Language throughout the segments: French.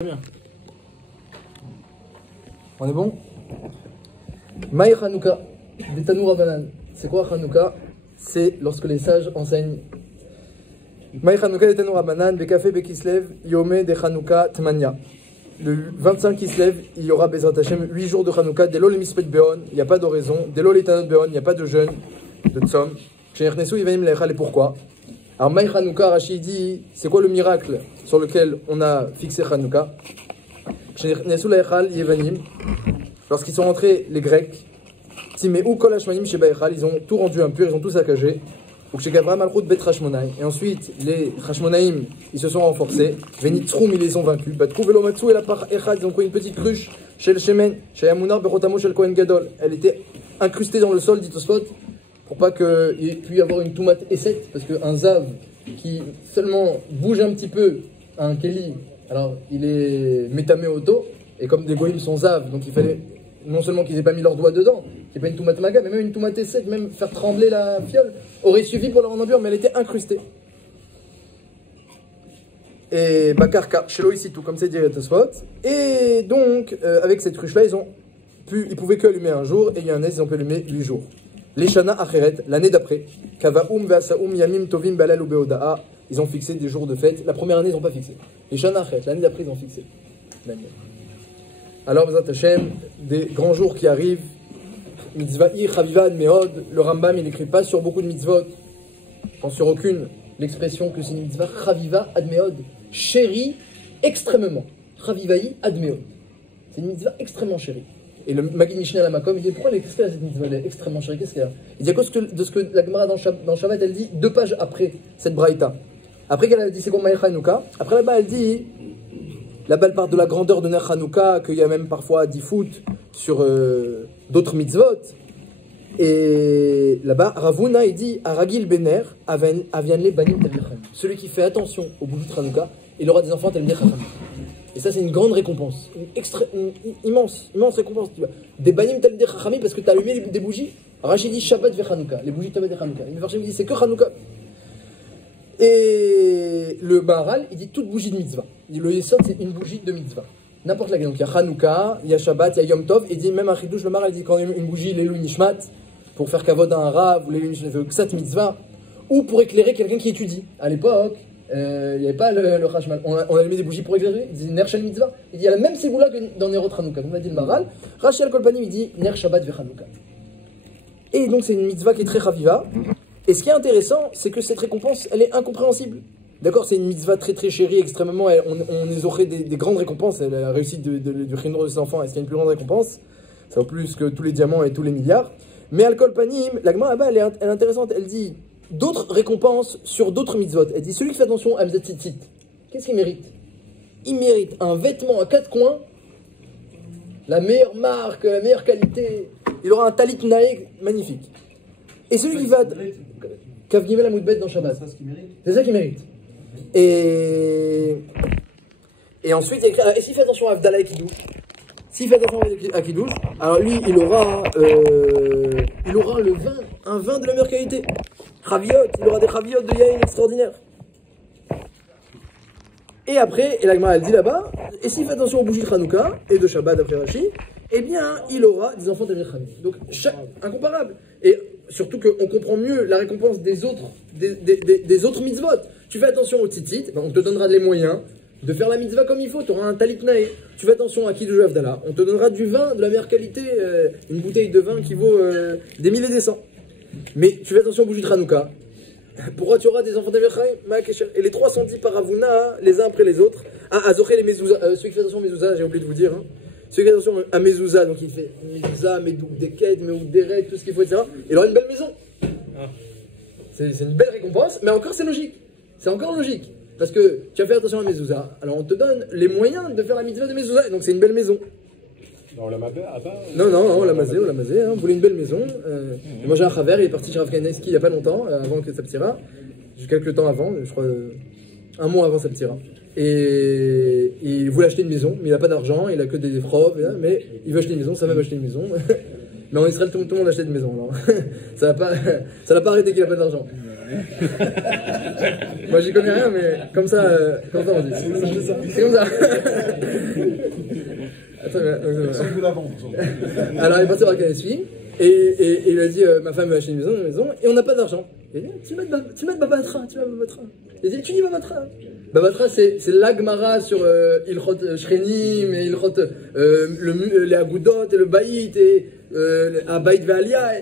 Bien. On est bon? Maï Hanouka, des Tanoura Banan. C'est quoi Hanouka? C'est lorsque les sages enseignent. Maï Hanouka, des Tanoura Banan, Bekafé Bekislev, Yomé de Hanouka Tmania. Le 25 Kislev, il y aura Bezrat Hashem 8 jours de Hanouka. Delo le Mispet Beon, il n'y a pas d'oraison. Delo les Tanot Beon, il n'y a pas de jeûne, de Tzom. Chez Ernesto, il va me l'échal et pourquoi? Alors, Maï Hanouka, Rachid dit, c'est quoi le miracle sur lequel on a fixé Hanouka? Lorsqu'ils sont rentrés, les Grecs, ils ont tout rendu impur, ils ont tout saccagé. Et ensuite, les Hashmonaïm, ils se sont renforcés. Venitroum, ils les ont vaincus. Ils ont pris une petite cruche chez le Shemen, chez Yamunar, Berotamo, chez le Kohen Gadol. Elle était incrustée dans le sol, dit Tosfot, pour pas qu'il puisse y avoir une toumate Esset, parce qu'un Zav qui seulement bouge un petit peu, un Keli, alors il est métamé auto, et comme des goïms sont Zav, donc il fallait non seulement qu'ils aient pas mis leurs doigts dedans, qu'il n'y ait pas une toumate maga, mais même une toumate Esset, même faire trembler la fiole, aurait suffi pour la rendre impure, mais elle était incrustée. Et Bakarka, Shelo ici tout, comme c'est dit Tosfot. Et donc, avec cette cruche-là, ils pouvaient que allumer un jour, et il y a un ils ont pu allumer 8 jours. Les Shana Acheret, l'année d'après, Kavaoum Veasaoum Yamim Tovim Balal Ubeodaa, ils ont fixé des jours de fête. La première année, ils n'ont pas fixé. Les Shana Acheret, l'année d'après, ils ont fixé. Alors, Bezrat Hashem, des grands jours qui arrivent, Mitzvahi Chaviva Admeod, le Rambam, il n'écrit pas sur beaucoup de mitzvot, je pense sur aucune, l'expression que c'est une mitzvah Chaviva Admeod, chérie extrêmement. Chavivahi Admeod. C'est une mitzvah extrêmement chérie. Et le Magid Mishneh la Makom, il dit pourquoi qu'est-ce qu'elle a cette mitzvah, elle est extrêmement chérie, qu'est-ce qu'il y a? Il dit à cause de ce que la Gemara dans Shabbat, elle dit 2 pages après cette braïta. Après qu'elle a dit c'est quoi Maï Hanouka, après là-bas elle dit, là-bas elle parle de la grandeur de Ner Hanouka, qu'il y a même parfois 10 foot sur d'autres mitzvot. Et là-bas, Ravuna il dit Aragil Bener, Avianle Banim Talmid. Celui qui fait attention au bougie de Hanouka, il aura des enfants Talmid Chacham. Et ça, c'est une grande récompense. Une immense récompense. Des banim talmidei chachami parce que tu as allumé des bougies. Rachid dit Shabbat ve Hanouka. Les bougies Shabbat ve Hanouka. Et Mefarshim dit c'est que Hanouka. Et le Maharal, il dit toute bougie de mitzvah. Il dit le Yesod, c'est une bougie de mitzvah. N'importe laquelle. Donc il y a Hanouka, il y a Shabbat, il y a Yom Tov. Et il dit même à Chidouche, le Maharal dit quand même une bougie, l'Elou Nishmat, pour faire kavod à un rav, ou l'Elou Nishmat, Ksat mitzvah, ou pour éclairer quelqu'un qui étudie. À l'époque, il n'y avait pas le Hashmal. On allumait des bougies pour éclairer. Il dit Ner Shel Mitzvah. Il dit il y a la même ségoula que dans Nerot Hanouka. Comme l'a dit le Maharal. Rachel Kolpanim, il dit Ner Shabbat ve Hanouka. Et donc c'est une mitzvah qui est très chaviva. Et ce qui est intéressant, c'est que cette récompense, elle est incompréhensible. D'accord, c'est une mitzvah très très chérie, extrêmement. On les aurait des grandes récompenses. La réussite du chinois de ses enfants, est-ce qu'il y a une plus grande récompense? Ça vaut plus que tous les diamants et tous les milliards. Mais Al Kolpanim, la Gemara là-bas, elle est intéressante. Elle dit d'autres récompenses sur d'autres mitzvot. Elle dit celui qui fait attention à Mzatzitzit, qu'est-ce qu'il mérite? Il mérite un vêtement à 4 coins, la meilleure marque, la meilleure qualité. Il aura un talit naeg magnifique. Et celui qui va Kav Gimel Amoudbet dans Shabbat, c'est ça qu'il mérite. Et ensuite, il y a écrit, et s'il fait attention à Avdallah et Kiddush, s'il fait attention à Kiddush, alors lui, il aura le vin, un vin de la meilleure qualité. Chaviot, il aura des chaviot de yain extraordinaires. Et après, et la Gemara elle dit là-bas, et s'il fait attention aux bougies de Hanouka et de Shabbat d'après Rashi, eh bien, il aura des enfants de Chachamim. Donc, incomparable. Et surtout qu'on comprend mieux la récompense des autres mitzvot. Tu fais attention aux tzitzit, ben on te donnera les moyens de faire la mitzvah comme il faut, tu auras un talit nae. Tu fais attention à Kiddush Avdallah, on te donnera du vin de la meilleure qualité, une bouteille de vin qui vaut des milliers et des cents. Mais tu fais attention aux bougies de Hanouka. Pourquoi tu auras des enfants d'Avraham? Et les 3 sont dit par Ravuna, les uns après les autres. Ah, Azoché les Mezouza, ceux qui font attention aux Mezouza, j'ai oublié de vous dire. Hein. Ceux qui font attention à Mezouza, donc il fait Mezouza, Medouk Deket, Medouk Deret, tout ce qu'il faut, etc. Il aura une belle maison. Ah. C'est une belle récompense, mais encore c'est logique. C'est encore logique. Parce que tu as fait attention à Mezouza, alors on te donne les moyens de faire la mitzvah de Mezouza, et donc c'est une belle maison. On l'a mazé, Non, on l'a mazé, hein. On voulait une belle maison. Moi j'ai un Chaver, il est parti chez Rav Kaneski il n'y a pas longtemps, avant que ça ptira. Quelques temps avant, je crois, un mois avant ça ptira. Et il voulait acheter une maison, mais il n'a pas d'argent, il a que des profs, mais il veut acheter une maison, ça va acheter une maison. Mais en Israël, tout le monde achète une maison, alors. Ça n'a pas arrêté qu'il n'a pas d'argent. Moi j'y connais rien, mais comme ça on dit. C'est comme ça. Attends, alors il est parti voir Kanesvi et il a dit ma femme veut acheter une maison et on n'a pas d'argent. Il a dit tu vas de Babatra. Il a dit tu dis Babatra. Babatra c'est l'agmara sur Ilchot Shrenim et Ilchot les Agudot et le Baït et Abaït Ve'alia.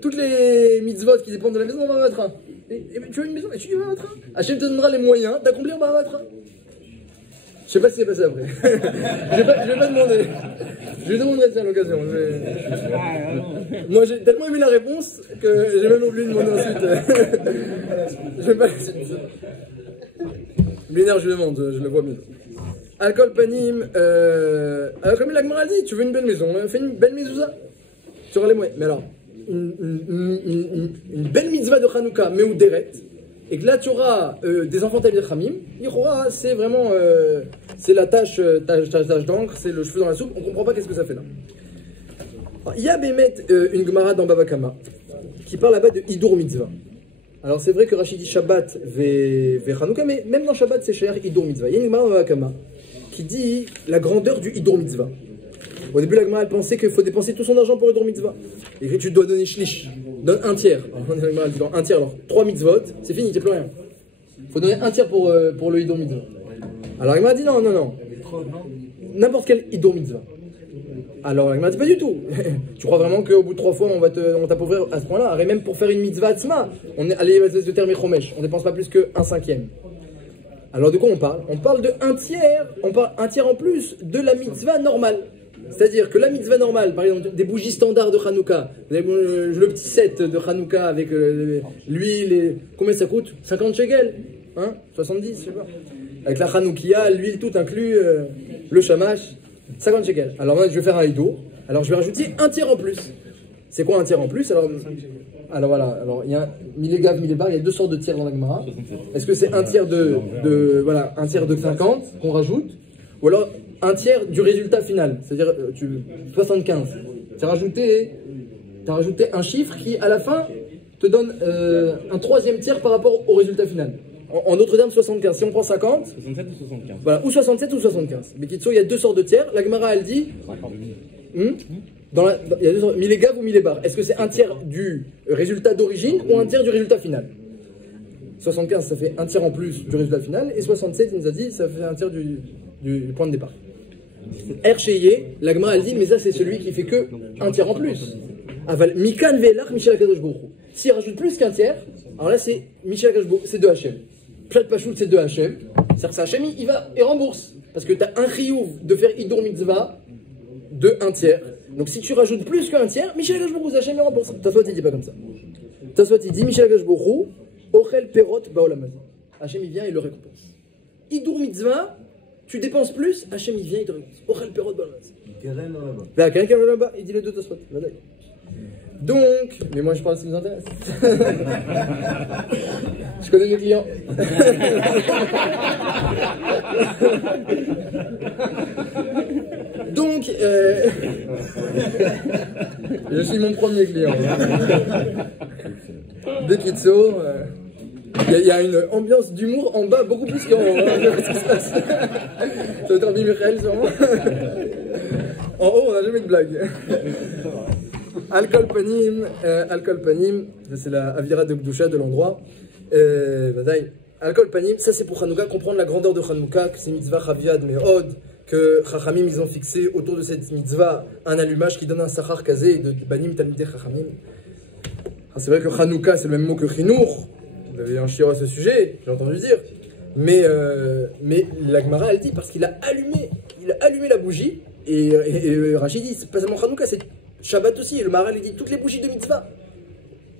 Toutes les mitzvot qui dépendent de la maison, on va mettre un. Et tu as une maison et tu dis, on va mettre un. Hachem te donnera les moyens d'accomplir, on va mettre un. Je sais pas si c'est passé après. Je vais pas demander. Je lui demanderai ça à l'occasion. Moi j'ai tellement aimé la réponse que j'ai même oublié de demander ensuite. Je vais pas. Binaire, je lui demande, je le vois mieux. Alcool panim. Alors comme l'Agmara dit, tu veux une belle maison, fais une belle mezouza. Tu auras les moyens. Mais alors. Une belle mitzvah de Hanouka, mais ou d'Eret, et que là tu auras des enfants Talmidei Chachamim, c'est vraiment c'est la tâche d'encre, c'est le cheveu dans la soupe, on comprend pas qu'est-ce que ça fait là. Il y a Bémet une Gemara dans Baba Kama qui parle là-bas de Hidur Mitzvah. Alors c'est vrai que Rachid dit Shabbat ve Hanouka, mais même dans Shabbat c'est cher Hidur Mitzvah. Il y a une Gemara dans Baba Kama qui dit la grandeur du Hidur Mitzvah. Au début, la Gemara elle pensait qu'il faut dépenser tout son argent pour le Hidur Mitzvah. Et que tu dois donner shlish, donne un tiers. Alors, la Gemara elle dit un tiers, alors 3 mitzvot, c'est fini, tu n'as plus rien. Il faut donner un tiers pour le Hidur Mitzvah. Alors la Gemara dit non. N'importe quel Hidur Mitzvah. Alors la Gemara dit pas du tout. Tu crois vraiment qu'au bout de 3 fois on t'appauvrir à ce point-là? Et même pour faire une mitzvah atzma, on est allé de terme Chomesh, on dépense pas plus qu'un cinquième. Alors de quoi on parle? On parle de un tiers en plus de la mitzvah normale. C'est-à-dire que la mitzvah normale, par exemple, des bougies standards de Hanouka, le petit set de Hanouka avec l'huile, combien ça coûte? 50 shekels, hein? 70, je sais pas. Avec la Hanoukia, l'huile tout inclus, le shamash, 50 shekels. Alors moi, je vais faire un hidour, alors je vais rajouter un tiers en plus. C'est quoi un tiers en plus? Alors voilà, alors il y a Milégav, Milébar, il y a 2 sortes de tiers dans la Gemara. Est-ce que c'est un tiers un tiers de 50 qu'on rajoute? Ou alors un tiers du résultat final, c'est-à-dire 75. Tu as rajouté un chiffre qui, à la fin, te donne un 3e tiers par rapport au résultat final. En d'autres termes, 75. Si on prend 50... 67 ou 75. Voilà, ou 67 ou 75. Mais Kitso, il y a 2 sortes de tiers. La Gemara, elle dit... il y a 2 sortes, Milégav ou Milébar. Est-ce que c'est un tiers du résultat d'origine ou un tiers du résultat final? 75, ça fait un tiers en plus du résultat final. Et 67, il nous a dit, ça fait un tiers du point de départ. Ercheye, la Gemara elle dit, mais ça c'est celui qui fait que un tiers en plus. Aval Mikan Ve'elach Michel Akadosh Baruch Hu. S'il rajoute plus qu'un tiers, alors là c'est Michel Akadosh Baruch Hu, c'est de Hachem. Pshat Pachout c'est de Hachem. C'est-à-dire que c'est Hachem, il va et rembourse. Parce que tu as un chiyuv de faire Hidur Mitzvah de un tiers. Donc si tu rajoutes plus qu'un tiers, Michel Akadosh Baruch Hu, Hachem il rembourse. Taswat il dit pas comme ça. Taswat il dit Michel Akadosh Baruch Hu, Ochel Perot Baolam Hazeh. Hachem il vient et le récompense. Hidur Mitzvah, tu dépenses plus, Hachem il vient, il te récompense. Ochel Perot Baolam Hazeh. Là, quelqu'un là-bas, il dit les deux Tosfot. Donc, mais moi je parle si ça vous intéresse. Je connais mes clients. Donc, je suis mon premier client. De Kitso, il y a une ambiance d'humour en bas beaucoup plus qu'en haut. Ça va être un Michael sûrement. En haut, on n'a jamais de blague. Alcool panim, c'est la avira de Gdusha de l'endroit. Alcool panim, ça c'est pour Hanouka, comprendre la grandeur de Hanouka, que c'est mitzvah chaviad me'od, que Chachamim ils ont fixé autour de cette mitzvah un allumage qui donne un sachar kazé de banim talmidei Chachamim. C'est vrai que Hanouka c'est le même mot que Chinour, vous avez un chiot à ce sujet, j'ai entendu dire. Mais la Gemara elle dit parce qu'il a allumé la bougie, et Rachid dit c'est pas seulement Hanouka, c'est Shabbat aussi, et le Maharal il dit toutes les bougies de mitzvah.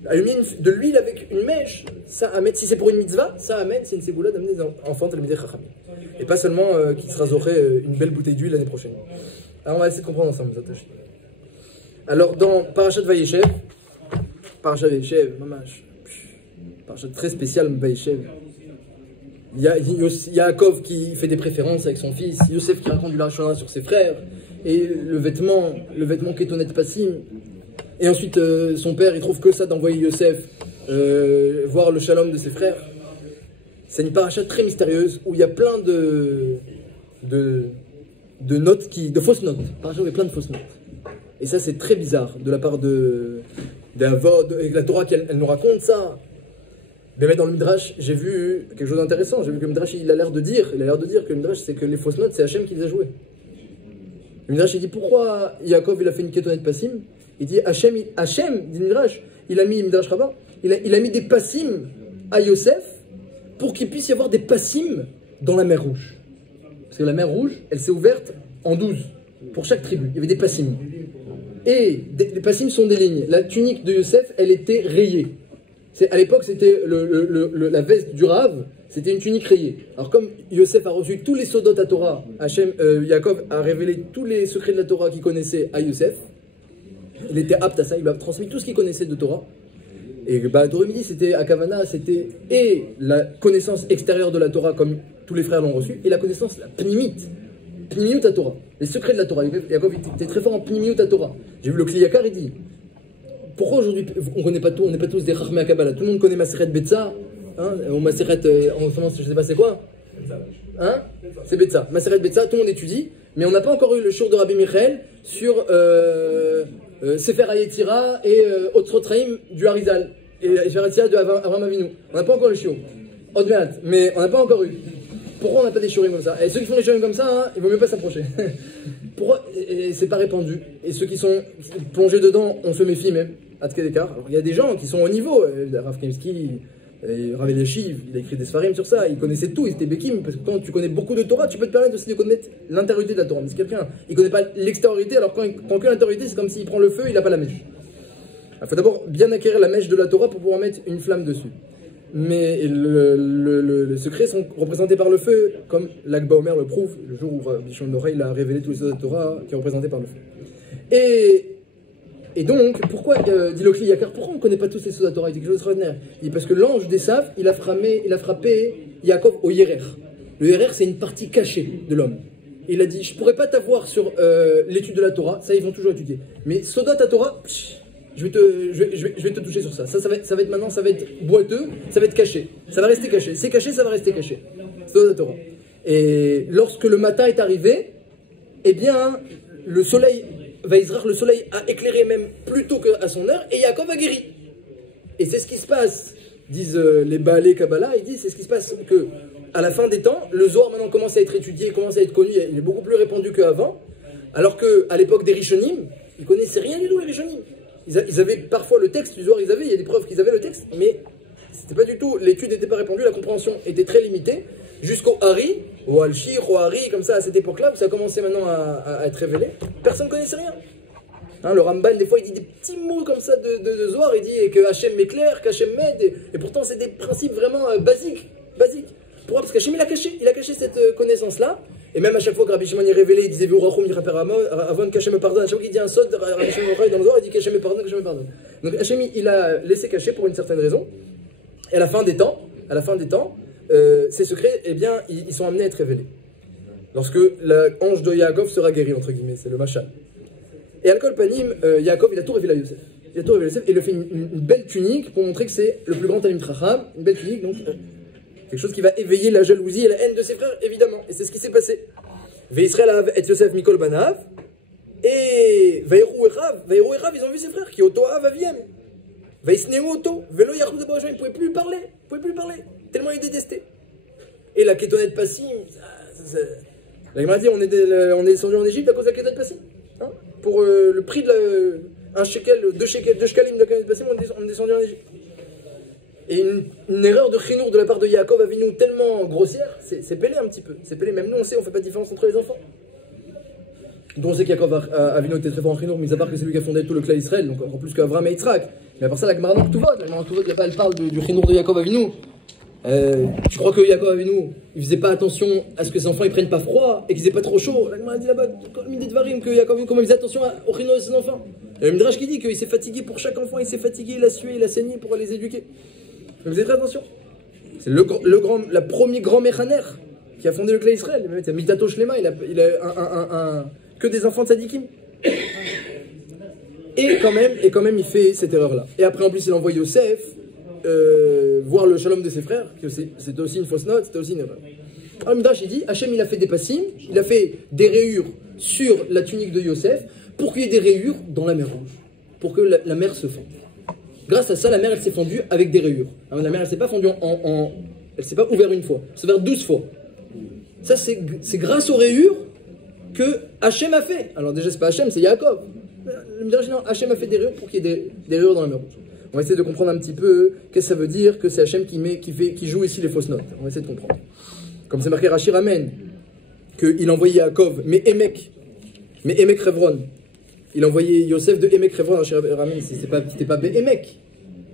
Allumer de l'huile avec une mèche, ça amène, si c'est pour une mitzvah, ça amène, c'est une ségoula d'amener des enfants talmidei Chachamim. Et pas seulement qu'il sera zoré une belle bouteille d'huile l'année prochaine. Alors on va essayer de comprendre ensemble, Zatosh. Alors dans Parashat Vayeshev, mamash, Parashat très spécial Vayeshev, il y a Yaakov qui fait des préférences avec son fils, Yosef qui raconte du Lachana sur ses frères, et le vêtement Ketonet Passim. Et ensuite son père il trouve que ça d'envoyer Yosef voir le shalom de ses frères. C'est une paracha très mystérieuse où il y a plein de notes, de fausses notes. Paracha où il y a plein de fausses notes. Et ça, c'est très bizarre de la part et la Torah, elle nous raconte ça. Mais dans le Midrash, j'ai vu quelque chose d'intéressant. J'ai vu que le Midrash, il a l'air de dire que le Midrash, c'est que les fausses notes, c'est Hachem qui les a jouées. Le Midrash, il dit pourquoi Yaakov, il a fait une kétonet passim. Il dit Hachem, dit le Midrash, il a mis Midrash Rabbah, il a mis des passim à Yosef pour qu'il puisse y avoir des passim dans la mer Rouge. Parce que la mer Rouge, elle s'est ouverte en 12 pour chaque tribu. Il y avait des passim. Et les passim sont des lignes. La tunique de Yosef, elle était rayée. À l'époque, c'était la veste du Rav, c'était une tunique rayée. Alors comme Yosef a reçu tous les sodot à Torah, Yaakov a révélé tous les secrets de la Torah qu'il connaissait à Yosef. Il était apte à ça, il lui a transmis tout ce qu'il connaissait de Torah. Et Torah midi, c'était à Kavana, c'était et la connaissance extérieure de la Torah comme tous les frères l'ont reçu, et la connaissance, la pnimite à Torah, les secrets de la Torah. Yaakov était très fort en pnimite à Torah. J'ai vu le Kli Yakar, il dit pourquoi aujourd'hui on connaît pas tout, on n'est pas tous des Chachmei Kabbalah. Tout le monde connaît Maseret Betsa, hein, ou Maseret, en ce moment je sais pas c'est quoi, hein, c'est Betsa, Maseret Betsa, tout le monde étudie, mais on n'a pas encore eu le shiur de Rabbi Michael sur Sefer HaYetzira et Otzrot Chaim du Harizal et Sefer HaYetzira de Avraham Avinu. On n'a pas encore le shiur, mais on n'a pas encore eu. Pourquoi on n'a pas des shiurim comme ça? Et ceux qui font des shiurim comme ça, hein, il vaut mieux pas s'approcher. Pourquoi? Et c'est pas répandu. Et ceux qui sont plongés dedans, on se méfie même. Alors il y a des gens qui sont au niveau. Rav Kemski, Rav Eliashiv, il a écrit des sfarim sur ça. Il connaissait tout, il était Bekim. Parce que quand tu connais beaucoup de Torah, tu peux te permettre aussi de connaître l'intériorité de la Torah. Mais si quelqu'un, il connaît pas l'extériorité, alors quand il prend que l'intériorité, c'est comme s'il prend le feu, il n'a pas la mèche. Il faut d'abord bien acquérir la mèche de la Torah pour pouvoir mettre une flamme dessus. Mais les secrets sont représentés par le feu, comme l'Akba Omer le prouve, le jour où Bishon Noré il a révélé tous les autres de la Torah qui est représenté par le feu. Et donc, pourquoi, dit le Kli Yakar, pourquoi on ne connaît pas tous ces choses de la Torah? Il dit quelque chose d'extraordinaire. Il dit parce que l'ange d'Esav, il a frappé Yaakov au Yerer. Le Yerer, c'est une partie cachée de l'homme. Il a dit, je ne pourrais pas t'avoir sur l'étude de la Torah, ça ils vont toujours étudier. Mais Sodot à Torah, je vais te toucher sur ça. Ça va être maintenant, ça va être boiteux, ça va être caché. Ça va rester caché. C'est caché, ça va rester caché. Sodot à Torah. Et lorsque le matin est arrivé, eh bien, le soleil a éclairé même plus tôt qu'à son heure, et Yaakov a guéri. Et c'est ce qui se passe, disent les Baalei Kabbalah, ils disent, c'est ce qui se passe que à la fin des temps, le Zohar maintenant commence à être étudié, commence à être connu, il est beaucoup plus répandu qu'avant, alors qu'à l'époque des Rishonim, ils connaissaient rien du tout les Rishonim. Ils avaient parfois le texte du Zohar, il y a des preuves qu'ils avaient le texte, mais c'était pas du tout, l'étude n'était pas répandue, la compréhension était très limitée, jusqu'au Hari, au Al-Shir, au Hari, comme ça, à cette époque-là, où ça a commencé maintenant à être révélé, personne ne connaissait rien. Hein, le Ramban, des fois, il dit des petits mots comme ça de Zohar, il dit que Hachem m'éclaire, qu'Hachem m'aide, et pourtant, c'est des principes vraiment basiques. Pourquoi? Parce qu'Hachem, il a caché cette connaissance-là, et même à chaque fois que Rabbi Shimon est révélé, il disait V'urachum yiraper Avon, qu'Hachem me pardonne. À chaque fois qu'il dit un sod, Rabbi Shimon dans le Zohar, il dit qu'Hachem me pardonne, qu'Hachem me pardonne. Donc Hachem, il a laissé cacher pour une certaine raison, et à la fin des temps, ces secrets, eh bien, ils sont amenés à être révélés. Lorsque l'ange de Yaakov sera guéri, entre guillemets, c'est le Machal. Et Al-Kol Panim, Yaakov, il a tout révélé à Yosef. Et il lui fait une belle tunique pour montrer que c'est le plus grand Talmid Chacham, une belle tunique, donc quelque chose qui va éveiller la jalousie et la haine de ses frères, évidemment. Et c'est ce qui s'est passé. Ve'Israël av et Yosef mikol banav, et Ve'eru Erav, ils ont vu ses frères, qui Oto av aviem. Ve'isneu Oto, Ve'lo yachlu de Barajim, ils ne pouvaient plus parler, tellement ils détestaient. Et la Kétonet Passim, la Gemara dit, on est descendu en Égypte à cause de la Kétonet Passim. Hein, pour le prix de un shekel, deux shekalim de la Kétonet Passim, on est descendu en Égypte. Et une erreur de chinour de la part de Yaakov Avinu tellement grossière, c'est pelé un petit peu. C'est pelé, même nous on sait, on ne fait pas de différence entre les enfants. Donc on sait qu'Yaakov Avinu était très fort en chinour, mis à part que c'est lui qui a fondé tout le clan Israël, donc encore plus qu'Avraham et Yitzhak. Mais à part ça, la Gemara Tuvot, elle parle du chinour de Yaakov Avinu. Tu crois que Yaakov Avinu, il faisait pas attention à ce que ses enfants ils prennent pas froid et qu'ils aient pas trop chaud? La Gemara dit là-bas, que Yaakov Avinu, comment il faisait attention au chinour de ses enfants? Il y a le Midrash qui dit qu'il s'est fatigué pour chaque enfant, il s'est fatigué, il a sué, il a saigné pour les éduquer. Donc vous avez très attention. C'est le premier grand Mechaner qui a fondé le clan Israël. C'est Mitato Shlema, il a que des enfants de Tzadikim. Et quand même, il fait cette erreur-là. Et après, en plus, il envoie Yosef voir le shalom de ses frères, que c'était aussi une fausse note, c'était aussi une erreur. Alors, le Midrash, il dit, Hachem, il a fait des passim, il a fait des rayures sur la tunique de Yosef, pour qu'il y ait des rayures dans la mer Rouge, pour que la mer se fonde. Grâce à ça, la mer, elle s'est fondue avec des rayures. Alors, la mer, elle s'est pas fondue elle s'est pas ouverte une fois, elle s'est ouverte 12 fois. Ça, c'est grâce aux rayures que Hachem a fait. Alors déjà, c'est pas Hachem, c'est Yaakov. Le Midrash, non, Hachem a fait des rayures pour qu'il y ait des rayures dans la mer Rouge. On va essayer de comprendre un petit peu qu'est-ce que ça veut dire que c'est Hachem qui joue ici les fausses notes. On va essayer de comprendre. Comme c'est marqué, Rashi ramène qu'il envoyait Yaakov, mais Emek Revron. Il envoyait Yosef de Emek Revron. Rashi ramène, c'était pas Be'emek.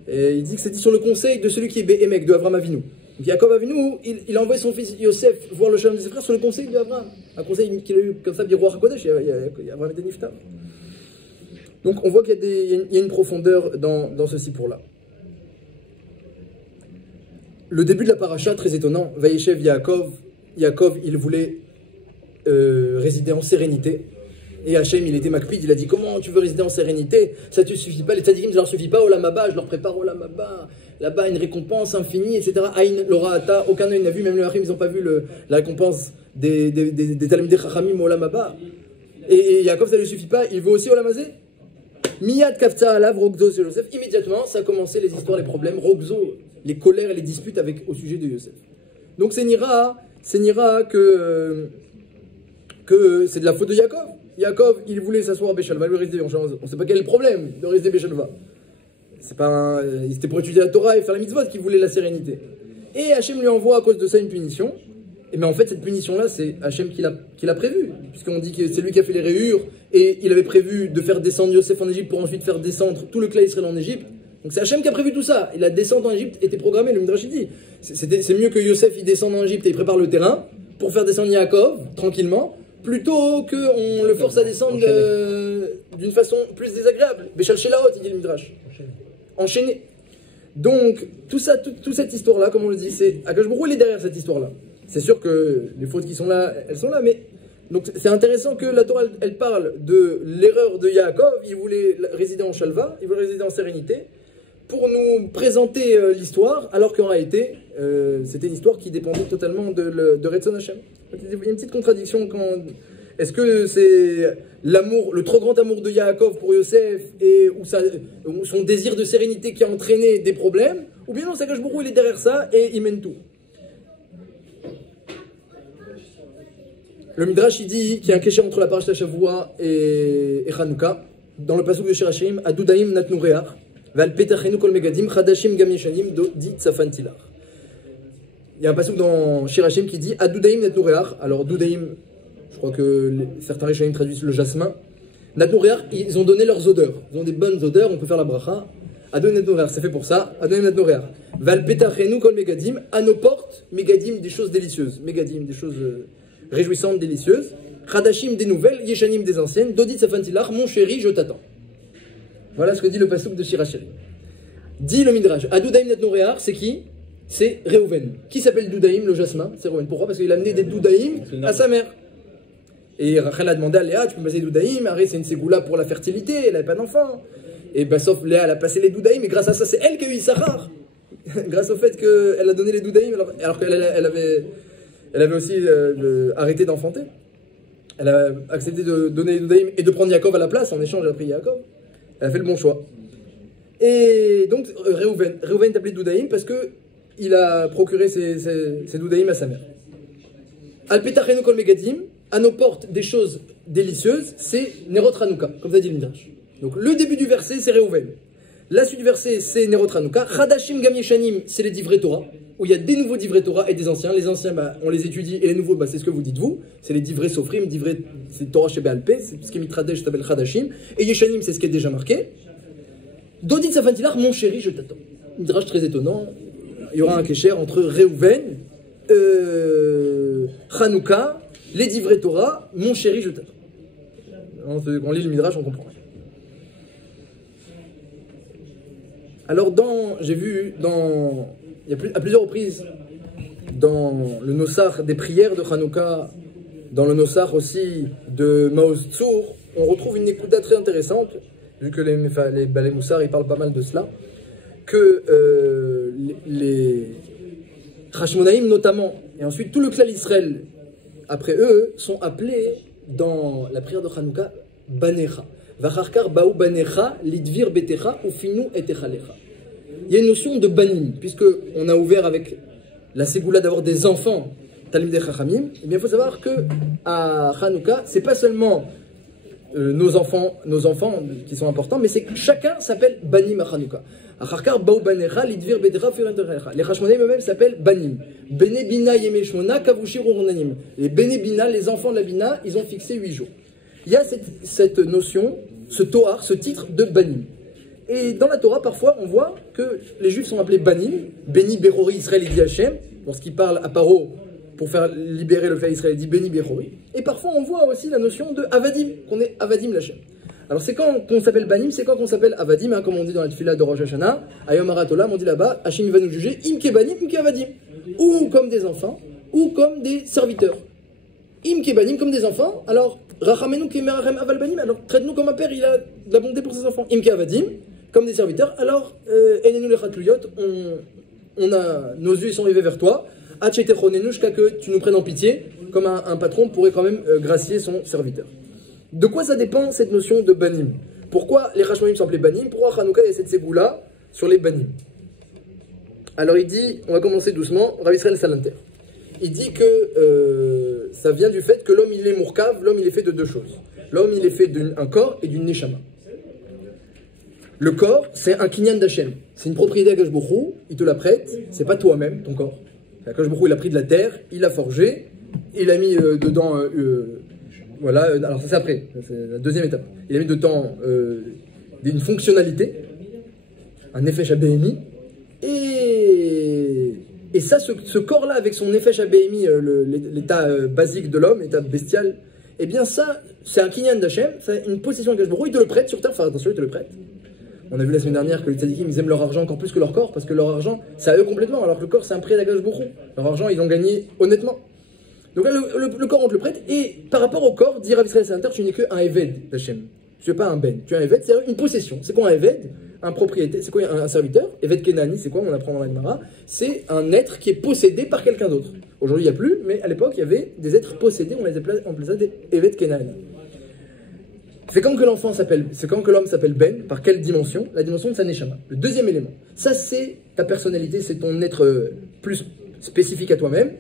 Et il dit que c'était sur le conseil de celui qui est Be'emek, de Avraham Avinu. Donc Yaakov Avinu, il a envoyé son fils Yosef voir le shalom de ses frères sur le conseil d'Avraham. Un conseil qu'il a eu comme ça, du roi HaKodesh, il y a Avraham et Niftar. Donc on voit qu'il y a une profondeur dans ce sipour-là. Le début de la paracha, très étonnant, Vayeshev Yaakov, il voulait résider en sérénité. Et Hachem, il était makpid, il a dit, comment tu veux résider en sérénité? Ça ne te suffit pas, les tzadikim, ça ne leur suffit pas, Olam Haba, je leur prépare Olam Haba, là-bas une récompense infinie, etc. Aïn, Lora Ata, aucun œil n'a vu, même le Harim, ils n'ont pas vu la récompense des Talmidei Chachamim Olam Haba. Et Yaakov, ça ne lui suffit pas, il veut aussi Olam Hazé. Miyad Kafta Alav, Rogzo sur Yosef, immédiatement, ça a commencé les histoires, les problèmes, Rogzo, les colères et les disputes au sujet de Yosef. Donc c'est Nira que c'est de la faute de Yaakov. Yaakov, il voulait s'asseoir à Béchalva, lui résider. On ne sait pas quel est le problème de résider Béchalva. C'était pour étudier la Torah et faire la mitzvot qu'il voulait la sérénité. Et Hachem lui envoie à cause de ça une punition. Mais en fait, cette punition-là, c'est Hachem qui l'a prévue. Puisqu'on dit que c'est lui qui a fait les rayures et il avait prévu de faire descendre Yosef en Égypte pour ensuite faire descendre tout le clan Israël en Égypte. Donc c'est Hachem qui a prévu tout ça. Et la descente en Égypte était programmée. Le Midrash dit c'est mieux que Yosef il descende en Égypte et il prépare le terrain pour faire descendre Yaakov tranquillement, plutôt qu'on le force à descendre d'une façon plus désagréable. Béchal Shelaot, il dit le Midrash. Enchaîné. Donc, toute cette histoire-là, comme on le dit, c'est Akash Baruch Hu, il est derrière cette histoire-là. C'est sûr que les fautes qui sont là, elles sont là, mais donc c'est intéressant que la Torah, elle parle de l'erreur de Yaakov. Il voulait résider en Shalva, il voulait résider en sérénité, pour nous présenter l'histoire, alors qu'en réalité, c'était une histoire qui dépendait totalement de Retzon Hashem. Il y a une petite contradiction quand... Est-ce que c'est l'amour, le trop grand amour de Yaakov pour Yosef ou son désir de sérénité qui a entraîné des problèmes, ou bien non, c'est Akash Baruch Hu, il est derrière ça et il mène tout. Le Midrash, il dit qu'il y a un kécher entre la parashat Shavua et Hanouka, dans le pasuk de Shir Hashirim, Adudaim natnu reach, val petachenu kol megadim, chadashim gam yeshanim, dit tzafan tilar. Il y a un pasuk dans Shir Hashirim qui dit Adudaim natnu reach. Alors, Dudaim, je crois que certains Rishonim traduisent le jasmin. Natnu reach, ils ont donné leurs odeurs. Ils ont des bonnes odeurs, on peut faire la bracha. Adudaim natnu reach, c'est fait pour ça. Adudaim natnu reach. Val petachenu kol megadim, à nos portes, megadim, des choses délicieuses. Megadim, des choses réjouissantes, délicieuses. Khadashim, des nouvelles. Yeshanim, des anciennes. Dodit safantilach, mon chéri, je t'attends. Voilà ce que dit le pasuk de Shir Hashirim. Dit le Midrash. Adudaim natnu reach, c'est qui? C'est Reuven. Qui s'appelle Dudaim, le jasmin? C'est Reuven. Pourquoi? Parce qu'il a amené des Dudaim à sa mère. Et Rachel a demandé à Léa, tu peux me passer des Dudaim? Arrête, c'est une ségoula pour la fertilité, elle n'avait pas d'enfant. Et ben, sauf Léa, elle a passé les Dudaim, et grâce à ça, c'est elle qui a eu Issachar. Grâce au fait qu'elle a donné les Dudaim, alors qu'elle avait aussi arrêté d'enfanter. Elle a accepté de donner les Dudaim et de prendre Yaakov à la place. En échange, elle a pris Yaakov. Elle a fait le bon choix. Et donc, Reuven est appelé Dudaim parce qu'il a procuré ses Dudaim à sa mère. Al petachenu kol megadim, à nos portes des choses délicieuses, c'est Nerot Hanouka, comme ça dit le Midrash. Donc, le début du verset, c'est Reuven. La suite du verset, c'est Nerot Hanouka. Chadashim gam yeshanim, c'est les divrei Torah, où il y a des nouveaux divrei Torah et des anciens. Les anciens, on les étudie, et les nouveaux, c'est ce que vous dites vous. C'est les divrei Sofrim, c'est Torah chez Be'alpé, c'est ce qui est mitradesh, ça s'appelle Chadashim. Et Yeshanim, c'est ce qui est déjà marqué. Dodit safantilar, mon chéri, je t'attends. Midrash très étonnant. Il y aura un kécher entre Reuven, Hanouka, les divrei Torah, mon chéri, je t'attends. On lit le Midrash, on comprend. Alors, j'ai vu à plusieurs reprises, dans le Nosar des prières de Hanouka, dans le Nosar aussi de Maoz Tzur, on retrouve une écoute très intéressante, vu que les Balei Moussar, ils parlent pas mal de cela. que les Hashmonaïm notamment, et ensuite tout le clan Israël, après eux, sont appelés dans la prière de Hanouka Banecha. Vacharkar baou Banecha, lidvir betecha, ou finou etechalecha. Il y a une notion de banim, puisque on a ouvert avec la ségoula d'avoir des enfants, Talmidei Chachamim. Eh bien, il faut savoir que à Hanouka, c'est pas seulement nos enfants qui sont importants, mais c'est que chacun s'appelle banim à Hanouka. Acharkar baou banecha, lidvir betecha, finou etechalecha. Les Hashmonaïm eux-mêmes s'appellent banim. Bene bina yemeshmona kavushir urunanim. Les bene bina, les enfants de la bina, ils ont fixé 8 jours. Il y a cette notion, ce toar, ce titre de banim. Et dans la Torah, parfois, on voit que les Juifs sont appelés banim, Beni Berori Israël et dit Hachem, lorsqu'il parle à Paro pour faire libérer le peuple Israël, il dit Beni Berori. Et parfois, on voit aussi la notion de Avadim, qu'on est Avadim l'Hachem. Alors, c'est quand qu'on s'appelle banim, c'est quand qu'on s'appelle Avadim, hein, comme on dit dans la Tfila de Rosh Hashanah, Ayom Aratolam, on dit là-bas, Hachem va nous juger, Imke banim, Imke Avadim. Ou comme des enfants, ou comme des serviteurs. Imke banim, comme des enfants, alors, Rachamenu kemerachem aval banim, alors traite-nous comme un père, il a de la bonté pour ses enfants. Imke Avadim, comme des serviteurs, alors, Enenu le Chatlouyot, nos yeux sont rivés vers toi, Hachetechonenu, jusqu'à que tu nous prennes en pitié, comme un patron pourrait quand même gracier son serviteur. De quoi ça dépend cette notion de banim? Pourquoi les Hashmonaïm sont appelés banim? Pourquoi Hanouka il y a cette ségoula sur les banim? Alors il dit, on va commencer doucement, Rav Israël Salanter. Il dit que ça vient du fait que l'homme il est mourkav, l'homme il est fait de deux choses. L'homme il est fait d'un corps et d'une neshama. Le corps, c'est un kinyan d'Hachem. C'est une propriété d'Akadosh Baruch Hu, il te la prête, c'est pas toi-même, ton corps. Akadosh Baruch Hu, il a pris de la terre, il l'a forgé, il a mis dedans, voilà, alors ça c'est après, c'est la deuxième étape. Il a mis dedans une fonctionnalité, un effet HaBMI, et ça, ce corps-là, avec son effet HaBMI, l'état basique de l'homme, l'état bestial, eh bien ça, c'est un kinyan d'Hachem, c'est une possession d'Akadosh Baruch Hu, il te le prête sur terre, faire attention, il te le prête. On a vu la semaine dernière que les tzadikim, ils aiment leur argent encore plus que leur corps, parce que leur argent, c'est à eux complètement, alors que le corps, c'est un prêt d'Akadosh Baruch Hu. Leur argent, ils l'ont gagné honnêtement. Donc là, le corps, on te le prête, et par rapport au corps, dit Rav Israël Salanter, tu n'es qu'un Eved d'Hachem. Tu n'es pas un Ben. Tu es un Eved, c'est une possession. C'est quoi un Eved? Un propriété. C'est quoi un serviteur? Eved Kenani, c'est quoi? On apprend dans la Gemara. C'est un être qui est possédé par quelqu'un d'autre. Aujourd'hui, il n'y a plus, mais à l'époque, il y avait des êtres possédés, on les appelait des Eved Kenani. C'est quand que l'enfant s'appelle, c'est quand que l'homme s'appelle Ben, par quelle dimension? La dimension de sa neshama. Le deuxième élément. Ça, c'est ta personnalité, c'est ton être plus spécifique à toi-même.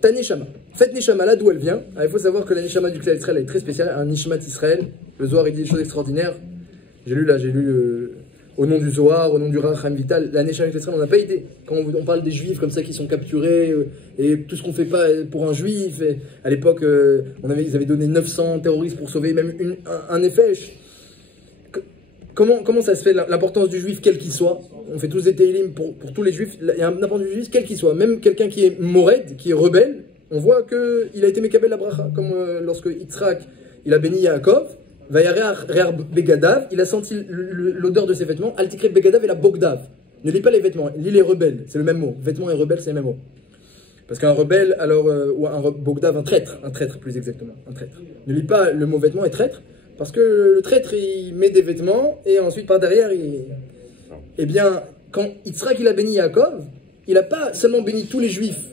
Ta neshama. Cette neshama là, d'où elle vient? Alors, il faut savoir que la neshama du clan Israël est très spéciale. Un nishmat Israël. Le Zohar, il dit des choses extraordinaires. J'ai lu au nom du Zohar, au nom du Racham Vital, la neshama d'Israël, on n'a pas idée. Quand on parle des juifs comme ça qui sont capturés, et tout ce qu'on fait pas pour un juif, et à l'époque, ils avaient donné 900 terroristes pour sauver même un Nefesh. Comment ça se fait, l'importance du juif, quel qu'il soit? On fait tous des télim pour tous les juifs, il y a l'importance du juif, quel qu'il soit. Même quelqu'un qui est mored, qui est rebelle, on voit qu'il a été Mekabel la bracha, comme lorsque Yitzhak, il a béni Yaakov. Begadav, il a senti l'odeur de ses vêtements. Altikre Begadav et la Bogdav. Ne lis pas les vêtements, lis les rebelles, c'est le même mot. Vêtements et rebelles, c'est le même mot. Parce qu'un rebelle, alors, ou un Bogdav, un traître plus exactement, un traître. Ne lis pas le mot vêtement et traître, parce que le traître, il met des vêtements, et ensuite par derrière, eh bien, quand Yitzhak il a béni Yaakov, il n'a pas seulement béni tous les juifs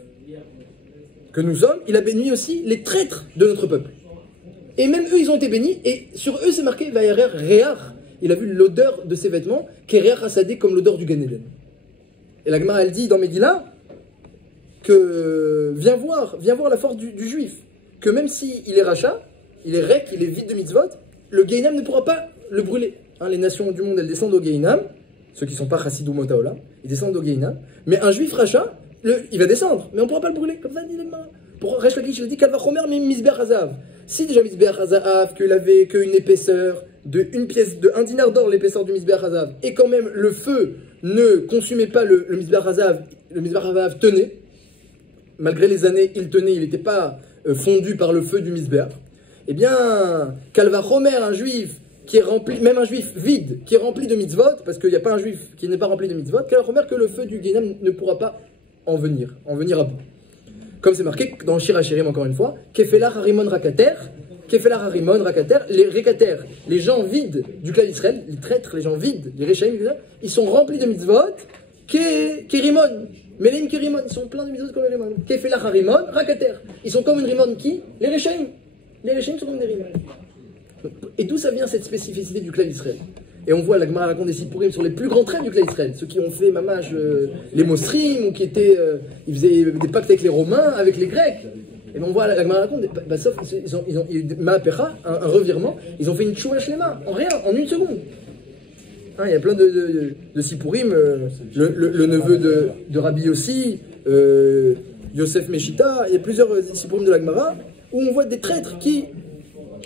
que nous sommes, il a béni aussi les traîtres de notre peuple. Et même eux, ils ont été bénis, et sur eux, c'est marqué Vayarer Réach. Il a vu l'odeur de ses vêtements, qui est Réach Hasadé, comme l'odeur du Gan Eden. Et la Gemara, elle dit dans Megillah que viens voir la force du juif. Que même s'il est rachat, il est rek, il est vide de mitzvot, le Gehinam ne pourra pas le brûler. Hein, les nations du monde, elles descendent au Gehinam, ceux qui ne sont pas chassidou motaola, ils descendent au Gehinam. Mais un juif rachat, il va descendre, mais on ne pourra pas le brûler. Comme ça, dit la Gemara. Pour Resh Lakish, il dit Kalvachomer, mais Misber Hazav. Si déjà Misber Hazav, qu'il avait qu'une épaisseur de une pièce, de 1 dinar d'or, l'épaisseur du Misber Hazav, et quand même le feu ne consumait pas le Misber Hazav, le Misber Hazav tenait, malgré les années, il tenait, il n'était pas fondu par le feu du Misber. Eh bien, Kalvachomer, un juif qui est rempli, même un juif vide, qui est rempli de mitzvot, parce qu'il n'y a pas un juif qui n'est pas rempli de mitzvot, Kalvachomer que le feu du Gehinam ne pourra pas en venir à bout. Comme c'est marqué dans Shir HaShirim encore une fois, Kefelach Harimon Rakater, Kefelar Harimon, Rakater, les Rekater, les gens vides du clan d'Israël, les traîtres, les gens vides, les Rechaim, ils sont remplis de mitzvot, Kerimon, Melim Kerimon, ils sont pleins de mitzvot comme les Rimon. Kefelar Harimon, Rakater, ils sont comme une Rimon qui? Les Rechaim. Les Rechaim sont comme des Rimon. Et d'où ça vient cette spécificité du clan d'Israël? Et on voit la Gemara raconte des Sipurim sur les plus grands traits du clan d'Israël, ceux qui ont fait mamage les Mosrim, ou qui étaient, ils faisaient des pactes avec les Romains, avec les Grecs. Et ben on voit la Gemara raconte, sauf ils ont eu un revirement, ils ont fait une tchouva shlema, en rien, en une seconde. Hein, il y a plein de Sipurim, le neveu de Rabbi Yossi, Yosef Meshita, il y a plusieurs Sipurim de la Gemara, où on voit des traîtres qui,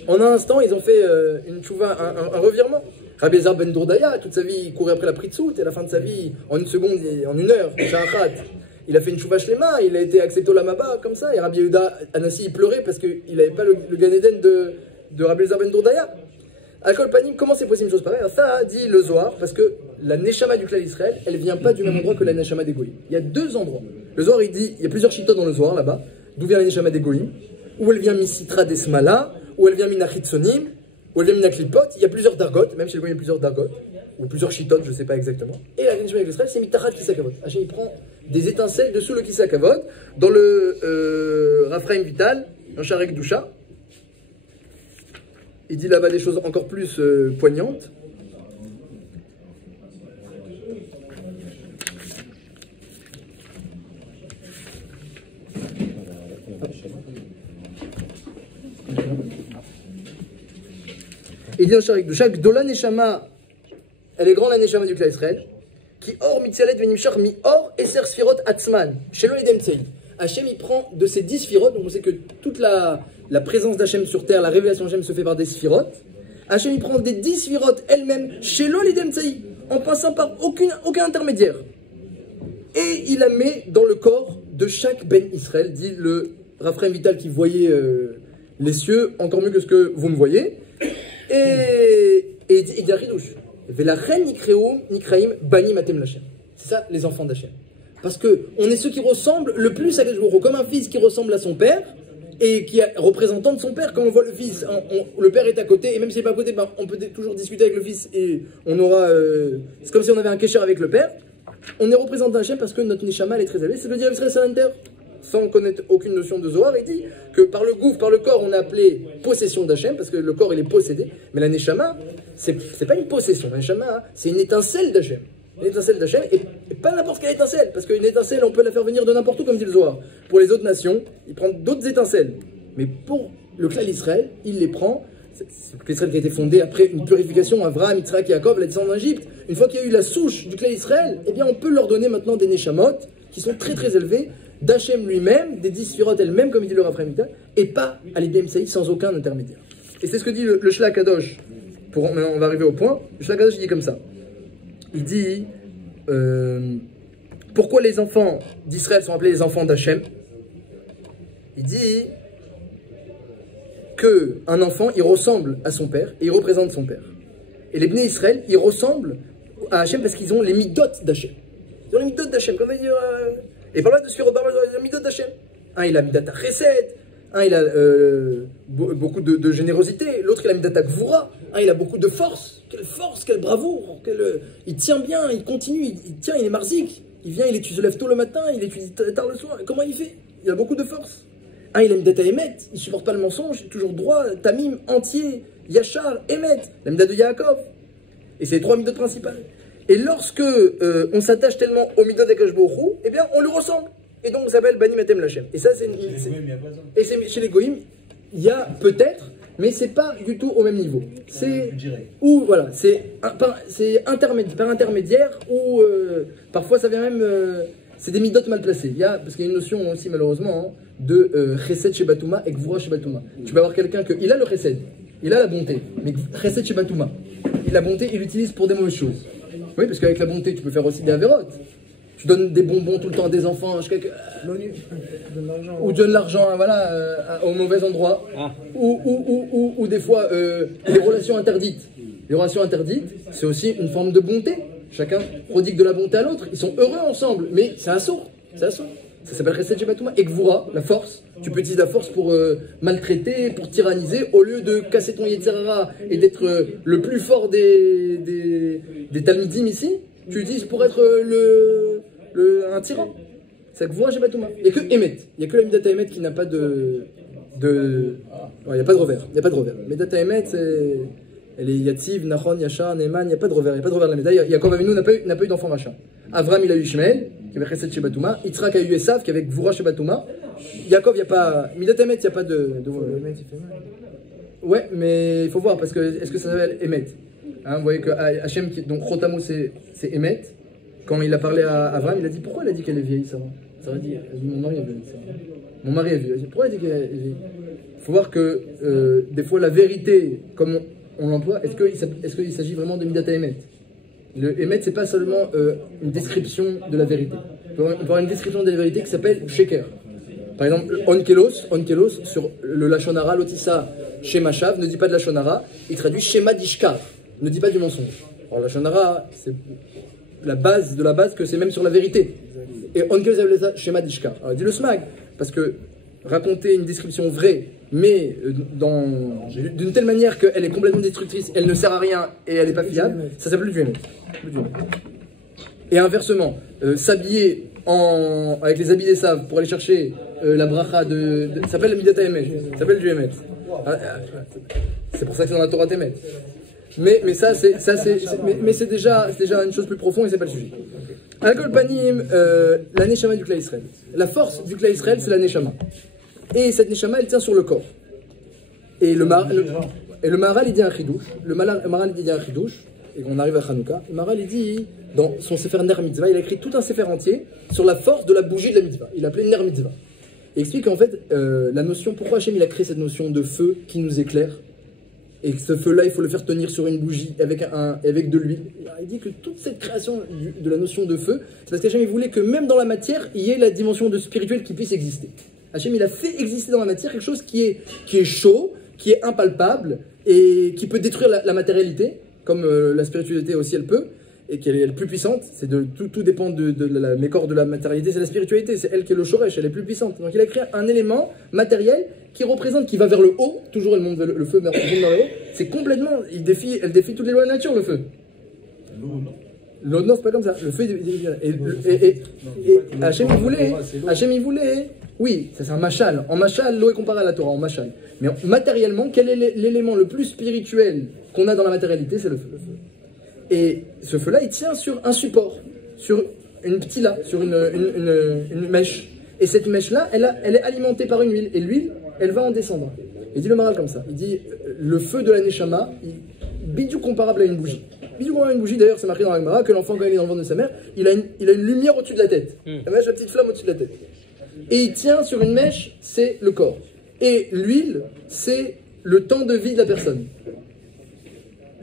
en un instant, ils ont fait une tchouva, un revirement. Rabbi Elazar ben Dourdaya, toute sa vie, il courait après la pritzout, et à la fin de sa vie, en une seconde, en une heure, il a fait une chouva shlema, il a été accepté au Lamaba, comme ça, et Rabbi Yehuda Anassi, il pleurait parce qu'il n'avait pas le Gan Eden de Rabbi Elazar ben Dourdaya. Alcool Panim, comment c'est possible une chose pareille? Ça dit le Zohar, parce que la Neshama du clan d'Israël, elle vient pas du même endroit que la Neshama des Goïm. Il y a deux endroits. Le Zohar, il dit, il y a plusieurs chitotes dans le Zohar, là-bas, d'où vient la Neshama des Goïm, où elle vient Misitra Desmala, où elle vient Minachitsonim, où elle vient Minaklipot, il y a plusieurs dargot, même chez les Goïm, il y a plusieurs dargot, ou plusieurs chitotes, je ne sais pas exactement. Et la Neshama d'Israël, c'est Mitachat Kisakavot. Hachem, il prend des étincelles dessous le Kisakavot, dans le Raphaim Vital, dans Sharek Doucha. Il dit là-bas des choses encore plus poignantes. Il dit dans Sharek Doucha, Gdola Neshama, elle est grande la Neshama du clan Israël, qui or mitzialet venimshach mi or eser sfirot atzman, shelo edem tzei. Hachem il prend de ces 10 sphirot, donc on sait que toute la présence d'Hachem sur terre, la révélation d'Hachem se fait par des sphirot. Hachem il prend des 10 sphirot elles-mêmes, shelo edem tzei, en passant par aucun intermédiaire. Et il la met dans le corps de chaque Ben Israël, dit le Raphaim Vital qui voyait les cieux encore mieux que ce que vous me voyez. Et il dit à Ridouche, c'est ça les enfants d'Hachem. Parce qu'on est ceux qui ressemblent le plus à Kajbouro, comme un fils qui ressemble à son père et qui est représentant de son père. Quand on voit le fils, le père est à côté, et même s'il n'est pas à côté, ben, on peut toujours discuter avec le fils et on aura. C'est comme si on avait un kécher avec le père. On est représentant d'Hachem parce que notre Neshama est très élevée. C'est le dire Israël Salanter, sans connaître aucune notion de Zohar, il dit que par le gouffre, par le corps, on a appelé possession d'Hachem, parce que le corps il est possédé, mais la Neshama, c'est pas une possession, la Neshama, c'est une étincelle d'Hachem. Une étincelle d'Hachem, et pas n'importe quelle étincelle, parce qu'une étincelle, on peut la faire venir de n'importe où, comme dit le Zohar. Pour les autres nations, il prend d'autres étincelles. Mais pour le clan d'Israël, il les prend. C'est l'Israël qui a été fondé après une purification, Avraham, Yitzhak, Yaakov, la descendance d'Égypte. Une fois qu'il y a eu la souche du clan d'Israël, eh bien on peut leur donner maintenant des Neshamot, qui sont très très élevés, d'Hachem lui-même, des 10 sphirot elles-mêmes, comme il dit le Raphaim Vital, et pas à l'Ibn Saïd sans aucun intermédiaire. Et c'est ce que dit le Shlach Kadosh. On va arriver au point. Le Shlach Kadosh il dit comme ça. Il dit pourquoi les enfants d'Israël sont appelés les enfants d'Hachem. Il dit qu'un enfant, il ressemble à son père et il représente son père. Et les Bnei Israël, ils ressemblent à Hachem parce qu'ils ont les midot d'Hachem. Ils ont les midot d'Hachem. Comme on va dire. Et par là de Sphirot Barba, il a midot d'Hachem. Un, il a midata chesed. Un, il a beaucoup de générosité. L'autre, il a midata gvura. Un, il a beaucoup de force. Quelle bravoure. Il tient bien, il continue, il tient, il est marzik. Il vient, il se lève tôt le matin, il étudie tard le soir. Et comment il fait? Il a beaucoup de force. Un, il a midata emet. Il supporte pas le mensonge, il est toujours droit, tamim, entier, yachar, emet. La midata de Yaakov. Et c'est les 3 midot principales. Et lorsque on s'attache tellement au midot d'Akadosh Baruch Hu, eh bien on lui ressemble. Et donc on s'appelle Bani Matem Lachem. Et ça c'est chez les Goïm, il y a peut-être, mais c'est pas du tout au même niveau. C'est ou voilà, c'est par intermédiaire ou parfois ça vient même c'est des midot mal placés. Parce qu'il y a une notion aussi malheureusement de chesed chez Batouma et gvura chez Batouma. Tu peux avoir quelqu'un il a le chesed, il a la bonté, mais chesed chez Batouma, la bonté il l'utilise pour des mauvaises choses. Oui, parce qu'avec la bonté, tu peux faire aussi des avérotes. Tu donnes des bonbons tout le temps à des enfants, ou tu donnes l'argent voilà, au mauvais endroit. Ou des fois, les relations interdites. Les relations interdites, c'est aussi une forme de bonté. Chacun prodigue de la bonté à l'autre. Ils sont heureux ensemble, mais c'est un sourd. Ça s'appelle Chesed Shebatouma. Et Gvura, la force, tu peux utiliser la force pour maltraiter, pour tyranniser, au lieu de casser ton Yetzirara et d'être le plus fort des Talmidim ici, tu utilises pour être un tyran. C'est Gvura Shebatouma. Il n'y a que Emet. Il n'y a que la Midata Emet qui n'a pas de... Il n'y a pas de revers. Il n'y a pas de revers. Midata Emet, c'est... Elle est Yativ, Nachon, Yachar, Neman, il n'y a pas de revers. Il n'y a pas de revers de la médaille. Yaakov Avinu n'a pas eu d'enfant machin. Avram, il a eu Ishmael, qui avait Chesed Shebatouma. Yitzhak a eu Esav, qui avait Gvura Shebatouma. Yaakov, il n'y a pas... Midata Emet, il n'y a pas de... Ouais, mais il faut voir, parce que est-ce que ça s'appelle Emet, hein, vous voyez que Hachem, donc Chotamo, c'est Emet. Quand il a parlé à Avram, il a dit pourquoi elle a dit qu'elle est vieille, ça va. Ça va dire, mon mari est vieille. Mon mari est vieux. Pourquoi elle a dit qu'elle est vieille? Il faut voir que des fois la vérité, comme on l'emploie, est-ce qu'il s'agit vraiment de Midata Emet? Le Emet, c'est pas seulement une description de la vérité. On peut avoir une description de la vérité qui s'appelle Sheker. Par exemple, Onkelos, sur le Lachon Hara, l'Otissa Shema Shav, ne dit pas de Lachon Hara, il traduit Shema Dishkar, ne dit pas du mensonge. Alors Lachon Hara, c'est la base de la base que c'est même sur la vérité. Et Onkelos appelle ça Shema Dishkar. Alors il dit le smag, parce que raconter une description vraie, mais d'une telle manière qu'elle est complètement destructrice, elle ne sert à rien et elle n'est pas fiable, ça s'appelle du Emet. Et inversement, s'habiller avec les habits des saves pour aller chercher la bracha ça s'appelle la Midata Emet, ça s'appelle du Emet. C'est pour ça que c'est dans la Torah Emet. Mais c'est déjà une chose plus profonde et c'est pas le sujet. Al-Kol Panim, la Neshama du Klal Israël. La force du Klal Israël, c'est la Neshama. Et cette Neshama, elle tient sur le corps. Et le Maharal, il dit un chidouche. Le Maharal, il dit un chidouche. Et on arrive à Hanouka. Le Maharal, il dit, dans son Sefer Ner Mitzvah, il a écrit tout un Sefer entier sur la force de la bougie de la Mitzvah. Il l'appelait Ner Mitzvah. Il explique en fait la notion, pourquoi Hachem il a créé cette notion de feu qui nous éclaire. Et ce feu-là, il faut le faire tenir sur une bougie avec de l'huile. Il dit que toute cette création de la notion de feu, c'est parce qu'Hachem il voulait que même dans la matière, il y ait la dimension de spirituel qui puisse exister. Hachem il a fait exister dans la matière quelque chose qui est chaud, qui est impalpable et qui peut détruire la matérialité, comme la spiritualité aussi elle peut, et qu'elle est plus puissante. Tout dépend mes corps de la matérialité, c'est la spiritualité, c'est elle qui est le shoresh, elle est plus puissante. Donc il a créé un élément matériel qui va vers le haut, toujours le feu vers le haut, c'est complètement, elle défie toutes les lois de la nature, le feu. L'eau, non, c'est pas comme ça. Le feu, et Hachem il voulait, oui, ça c'est un machal. En machal, l'eau est comparée à la Torah, en machal. Mais matériellement, quel est l'élément le plus spirituel qu'on a dans la matérialité? C'est le feu. Et ce feu-là, il tient sur un support, sur une ptila, sur une mèche. Et cette mèche-là, elle est alimentée par une huile. Et l'huile, elle va en descendant. Il dit le Maharal comme ça. Il dit, le feu de la Neshama, bidou comparable à une bougie. Bidou comparable à une bougie, d'ailleurs, c'est marqué dans la Gemara que l'enfant, quand il est dans le ventre de sa mère, il a une lumière au-dessus de la tête. La mèche, la petite flamme au-dessus de la tête. Et il tient sur une mèche, c'est le corps. Et l'huile, c'est le temps de vie de la personne.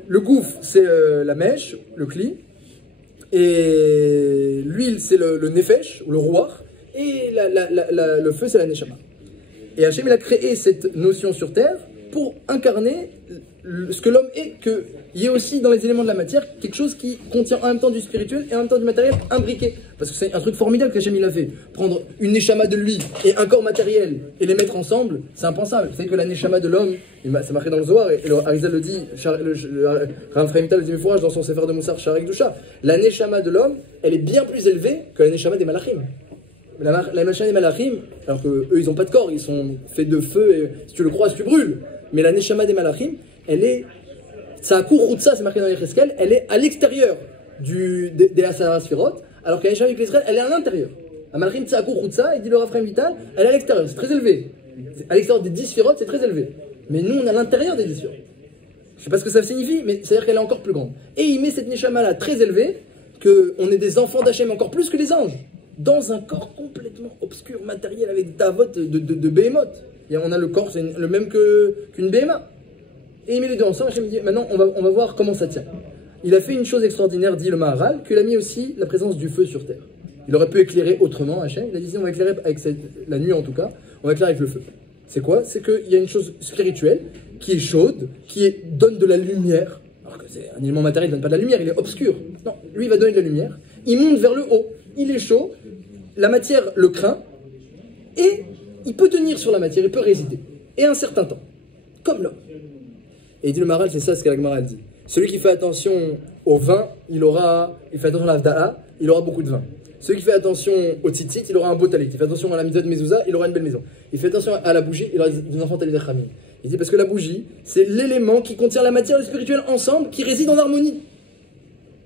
Le gouffre, c'est la mèche, le kli. Et l'huile, c'est le nefesh, ou le rouar. Et le feu, c'est la neshama. Et Hachem, il a créé cette notion sur terre pour incarner ce que l'homme est, qu'il y ait aussi dans les éléments de la matière quelque chose qui contient en même temps du spirituel et en même temps du matériel imbriqué. Parce que c'est un truc formidable qu'Hachem il a fait. Prendre une neshama de lui et un corps matériel et les mettre ensemble, c'est impensable. Vous savez que la neshama de l'homme, c'est marqué dans le Zohar, et le Arizal le dit, Ram Fraimtal le dit Mefourage dans son Sefer de Moussar, Sharek Doucha, la neshama de l'homme, elle est bien plus élevée que la neshama des malachim. La neshama des malachim, alors qu'eux ils n'ont pas de corps, ils sont faits de feu, et si tu le croises, tu brûles. Mais la neshama des malachim, elle est, c'est marqué dans Yecheskel, elle est à l'extérieur des Asara Sfirot, alors que la neshama avec Israël, elle est à l'intérieur. La malachim Tsakou Routsa, il dit le Raphaël Vital, elle est à l'extérieur, c'est très élevé. À l'extérieur des 10 Sfirot, c'est très élevé. Mais nous, on est à l'intérieur des 10 Sfirot. Je ne sais pas ce que ça signifie, mais c'est-à-dire qu'elle est encore plus grande. Et il met cette neshama là très élevée, qu'on est des enfants d'Hachem encore plus que les anges, dans un corps complètement obscur, matériel, avec des tavotes de behemoth. Et on a le corps, c'est le même qu'une BMA. Et il met les deux ensemble, Hachem dit, maintenant on va voir comment ça tient. Il a fait une chose extraordinaire, dit le Maharal, qu'il a mis aussi la présence du feu sur terre. Il aurait pu éclairer autrement, Hachem. Il a dit, on va éclairer avec la nuit en tout cas, on va éclairer avec le feu. C'est quoi? C'est qu'il y a une chose spirituelle qui est chaude, donne de la lumière. Alors que c'est un élément matériel, il ne donne pas de la lumière, il est obscur. Non, lui il va donner de la lumière. Il monte vers le haut, il est chaud, la matière le craint, et il peut tenir sur la matière, il peut résider, et un certain temps, comme l'homme. Et il dit le Maharal, c'est ça ce que la Gemara dit. Celui qui fait attention au vin, il fait attention à l'Avda'a, il aura beaucoup de vin. Celui qui fait attention au tzitzit, il aura un beau talit. Il fait attention à la mitzvah de mezouza, il aura une belle maison. Il fait attention à la bougie, il aura des enfants talit d'Achamim. Il dit parce que la bougie, c'est l'élément qui contient la matière et le spirituel ensemble, qui réside en harmonie.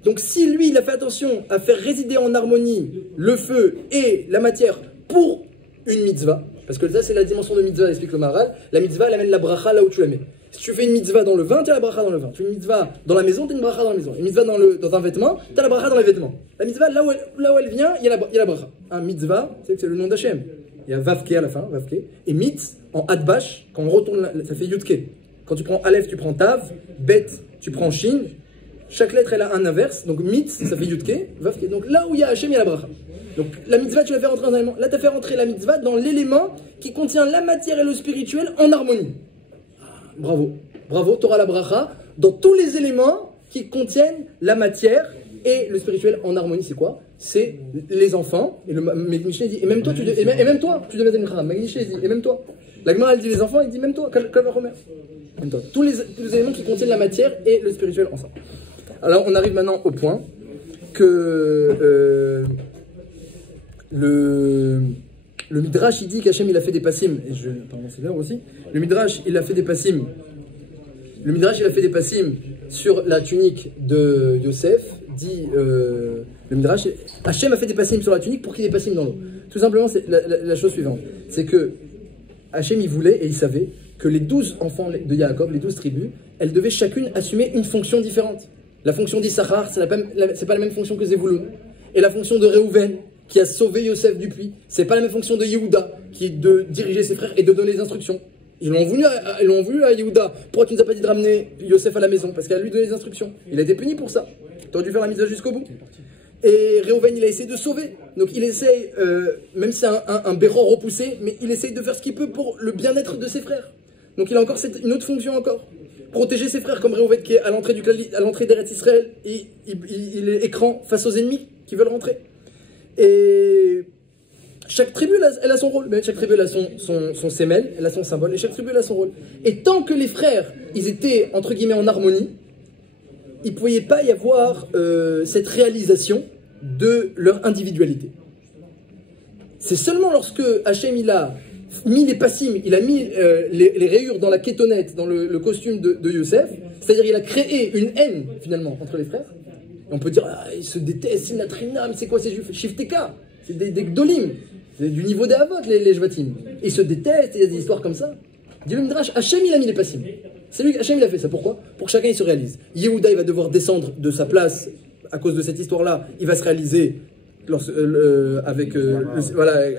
Donc si lui, il a fait attention à faire résider en harmonie le feu et la matière pour une mitzvah, parce que ça c'est la dimension de mitzvah, explique le Maharal, la mitzvah elle amène la bracha là où tu la mets. Si tu fais une mitzvah dans le vin, tu as la bracha dans le vin. Tu fais une mitzvah dans la maison, tu as une bracha dans la maison. Une mitzvah dans un vêtement, tu as la bracha dans les vêtements. La mitzvah, là où elle vient, il y a la bracha. Un mitzvah, c'est le nom d'Hachem. Il y a Vavke à la fin, Vavke. Et mitz, en Adbash, quand on retourne, ça fait Yudke. Quand tu prends Aleph, tu prends Tav. Bet, tu prends Shin. Chaque lettre, elle a un inverse. Donc mitz, ça fait Yudke. Vavke. Donc là où il y a Hachem, il y a la bracha. Donc la mitzvah, tu la fais rentrer dans un élément. Là, tu as fait rentrer la mitzvah dans l'élément qui contient la matière et le spirituel en harmonie. Bravo. Bravo, tu auras la bracha dans tous les éléments qui contiennent la matière et le spirituel en harmonie. C'est quoi? C'est les enfants. Et le Mishnah dit, et même toi, tu devais être une chacham. Mishnah dit, et même toi. La Gemara, elle dit les enfants, il dit même toi, même toi. Tous les éléments qui contiennent la matière et le spirituel ensemble. Alors, on arrive maintenant au point que le Midrash, il dit qu'Hachem, il a fait des passim. Et pardon, c'est l'heure aussi. Le Midrash, il a fait des passim. Le Midrash, il a fait des passim sur la tunique de Yosef. Dit le Midrash, Hachem a fait des passim sur la tunique pour qu'il y ait des passim dans l'eau. Tout simplement, c'est la chose suivante. C'est que Hachem, il voulait et il savait que les 12 enfants de Yaakov, les 12 tribus, elles devaient chacune assumer une fonction différente. La fonction d'Issachar, c'est pas la même fonction que Zevulun. Et la fonction de Réhouven, qui a sauvé Yosef du puits, c'est pas la même fonction de Yehuda, qui est de diriger ses frères et de donner les instructions. Ils l'ont voulu à Yehuda. Pourquoi tu nous as pas dit de ramener Yosef à la maison? Parce qu'elle a lui donné les instructions. Il a été puni pour ça. Tu aurais dû faire la mitzvah jusqu'au bout. Et Réhouven, il a essayé de sauver. Donc il essaye, même si c'est un béran repoussé, mais il essaye de faire ce qu'il peut pour le bien-être de ses frères. Donc il a encore une autre fonction encore. Protéger ses frères comme Réhouven qui est à l'entrée d'Eretz Israël. Et il est écran face aux ennemis qui veulent rentrer. Et chaque tribu, elle a son rôle. Mais chaque tribu, elle a son sémel, elle a son symbole, et chaque tribu, elle a son rôle. Et tant que les frères, ils étaient, entre guillemets, en harmonie, il ne pouvait pas y avoir cette réalisation de leur individualité. C'est seulement lorsque Hachem, il a mis les passim, il a mis les rayures dans la kétonnette, dans le costume de Yosef, c'est-à-dire il a créé une haine, finalement, entre les frères. Et on peut dire, ils se détestent, c'est Natrina, mais c'est quoi ces juifs? Shifteka, c'est des gdolim, c'est du niveau des Havot, les Jvatim. Ils se détestent, il y a des histoires comme ça. Dit le Midrash, Hachem, il a mis les passim. C'est lui, Hachem, il a fait ça. Pourquoi? Pour que chacun, il se réalise. Yehuda, il va devoir descendre de sa place à cause de cette histoire-là. Il va se réaliser avec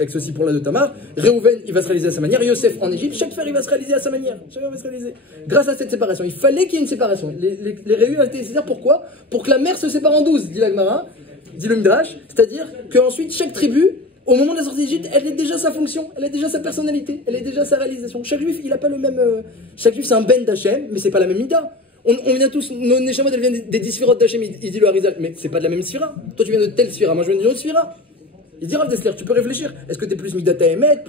ceci pour la de Tamar. Réhouven, il va se réaliser à sa manière. Yosef en Égypte, chaque frère, il va se réaliser à sa manière. Chacun va se réaliser. Grâce à cette séparation, il fallait qu'il y ait une séparation. Les rayures étaient nécessaires. Pourquoi? Pour que la mer se sépare en 12, dit la Gemara, dit le Midrash. C'est-à-dire qu'ensuite, chaque tribu, au moment de la sortie d'Égypte, elle a déjà sa fonction, elle a déjà sa personnalité, elle a déjà sa réalisation. Chaque juif, il n'a pas le même. Chaque juif, c'est un ben d'Hachem, mais c'est pas la même mida. On vient tous, nos neshamot, elles viennent des 10 sphirotes d'Hachem, il dit le Harizal, mais c'est pas de la même sphira. Toi, tu viens de telle sphira, moi je viens d'une autre sphira. Il dit Rav Dessler, tu peux réfléchir. Est-ce que t'es plus Midata Emet,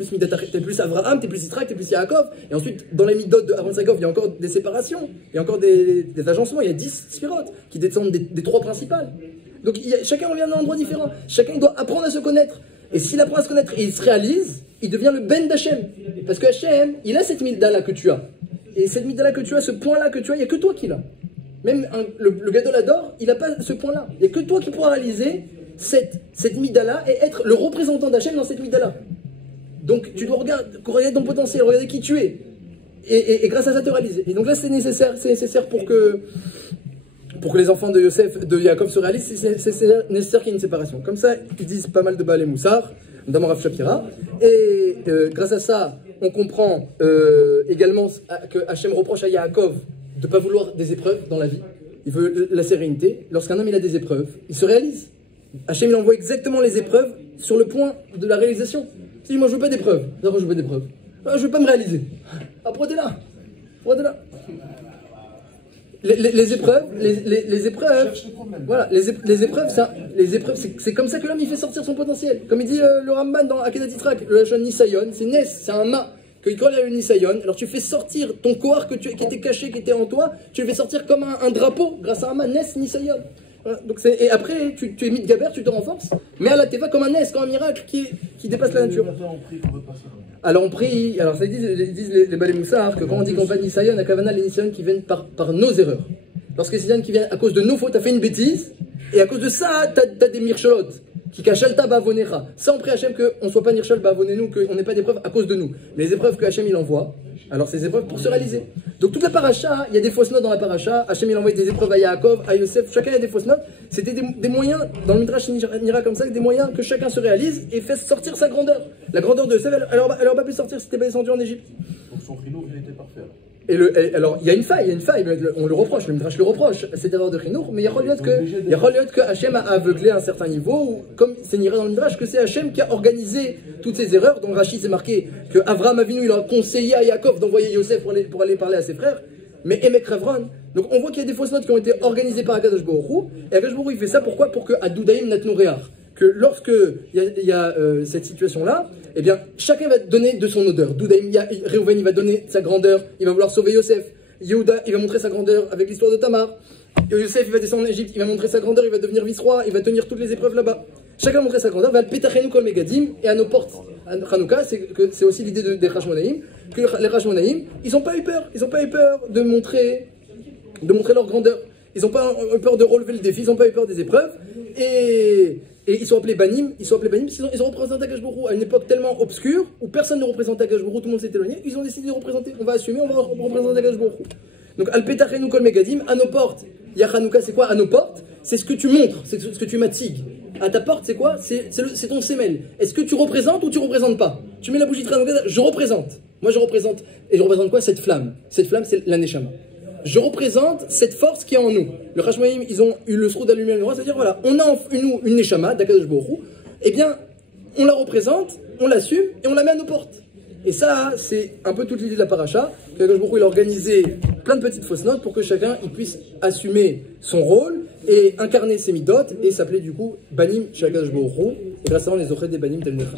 t'es plus Avraham, t'es plus Yitzhak, t'es plus Yaakov? Et ensuite, dans les midot de Aaron Yaakov, il y a encore des séparations, il y a encore des agencements, il y a 10 sphirotes qui descendent des 3 principales. Donc chacun revient d'un endroit différent. Chacun doit apprendre à se connaître. Et s'il apprend à se connaître et il se réalise, il devient le ben d'Hachem. Parce que Hachem, il a cette midda-là que tu as. Et cette midda-là que tu as, ce point-là que tu as, il n'y a que toi qui l'as. Même le Gadol Hador, il n'a pas ce point-là. Il n'y a que toi qui pourras réaliser cette midda-là et être le représentant d'Hachem dans cette midda-là. Donc tu dois regarder ton potentiel, regarder qui tu es. Et grâce à ça te réaliser. Et donc là, c'est nécessaire pour que les enfants de Yosef, de Yaakov se réalisent, c'est nécessaire qu'il y ait une séparation. Comme ça, ils disent pas mal de Baal et Moussar, notamment Rav Shapira. Et grâce à ça, on comprend également que Hachem reproche à Yaakov de ne pas vouloir des épreuves dans la vie. Il veut la sérénité. Lorsqu'un homme il a des épreuves, il se réalise. Hachem il envoie exactement les épreuves sur le point de la réalisation. Il dit, moi je veux pas d'épreuves. D'abord je veux pas d'épreuves. Je veux pas me réaliser. Ah, pourquoi t'es là? Pourquoi t'es là? les épreuves, voilà, les épreuves, c'est comme ça que l'homme il fait sortir son potentiel. Comme il dit le Ramban dans Akedat Yitrak, le Lachon Nisayon, c'est Nes, c'est un mât. Que quand il y a le Nisayon, alors tu fais sortir ton corps qui était caché, qui était en toi, tu le fais sortir comme un drapeau grâce à un mât, Nes, Nisayon. Voilà, donc et après, tu es mis de Gaber, tu te renforces, mais à la Teva comme un Nes, comme un miracle qui dépasse la nature. Alors on prie, alors ça disent les Balé Moussar que quand on dit qu'on va Nisayon, à Kavana, les Nisayon qui viennent par nos erreurs. Lorsque c'est qui vient à cause de nos fautes, t'as fait une bêtise, et à cause de ça, t'as des mircholotes. Qui kachalta bavonecha. Ça, on prie Hachem qu'on ne soit pas nirchol bavonenu, qu'on n'ait pas d'épreuves à cause de nous. Les épreuves que Hachem il envoie, alors ces épreuves pour se réaliser. Donc toute la paracha, il y a des fausses notes dans la paracha. Hachem il envoie des épreuves à Yaakov, à Yosef, chacun a des fausses notes. C'était des moyens, dans le Midrash Nira comme ça, des moyens que chacun se réalise et fait sortir sa grandeur. La grandeur de Yosef, elle n'aurait pas pu sortir si c'était pas descendu en Égypte. Donc son chinour, il était parfait. Alors, il y a une faille, mais on le reproche, le Midrash le reproche, cette erreur de Chinour, mais il y a que Hachem a aveuglé à un certain niveau, ou, comme c'est niré dans le Midrash, que c'est Hachem qui a organisé toutes ces erreurs, dont Rachid s'est marqué que Avraham Avinu, il a conseillé à Yaakov d'envoyer Yosef pour aller parler à ses frères, mais Emek Revron. Donc on voit qu'il y a des fausses notes qui ont été organisées par Akadosh Baruch Hu, et Akadosh Baruch Hu il fait ça pourquoi? Pour que Adoudaïm Natnu Reach, que lorsque il y a cette situation-là, eh bien, chacun va donner de son odeur. Doudaïm, Réhouven, il va donner sa grandeur, il va vouloir sauver Yosef. Yehuda, il va montrer sa grandeur avec l'histoire de Tamar. Yosef, il va descendre en Égypte, il va montrer sa grandeur, il va devenir vice-roi, il va tenir toutes les épreuves là-bas. Chacun va montrer sa grandeur, va le pétachenu kol megadim, et à nos portes, à Hanouka, c'est aussi l'idée des Hashmonaïm, que les Hashmonaïm, ils n'ont pas eu peur, de montrer leur grandeur. Ils n'ont pas eu peur de relever le défi, ils n'ont pas eu peur des épreuves, et ils sont appelés Banim, parce qu'ils ont représenté Akadosh Baruch Hu à une époque tellement obscure, où personne ne représentait Akadosh Baruch Hu, tout le monde s'est éloigné, ils ont décidé de représenter, on va assumer, on va représenter Akadosh Baruch Hu. Donc, Al Petachenu Kol Megadim, à nos portes, Yachanouka, c'est quoi? À nos portes, c'est ce que tu montres, c'est ce que tu matigues. À ta porte, c'est quoi? C'est ton sémel. Est-ce que tu représentes ou tu représentes pas? Tu mets la bougie de Hanouka, je représente. Moi, je représente. Et je représente quoi? Cette flamme. Cette flamme, c'est la Neshama. Je représente cette force qui est en nous. Le Hashmonaïm, ils ont eu le sroud d'allumer le noir, c'est-à-dire, voilà, on a en nous une Neshama, d'Akadosh Baruch Hu, eh bien, on la représente, on l'assume, et on la met à nos portes. Et ça, c'est un peu toute l'idée de la paracha, qu'Akadosh Baruch Hu, il a organisé plein de petites fausses notes pour que chacun, il puisse assumer son rôle, et incarner ses midotes, et s'appeler du coup, Banim chez Akadosh Baruch Hu, et grâce à ça, on les offrait des Banim tel Necha.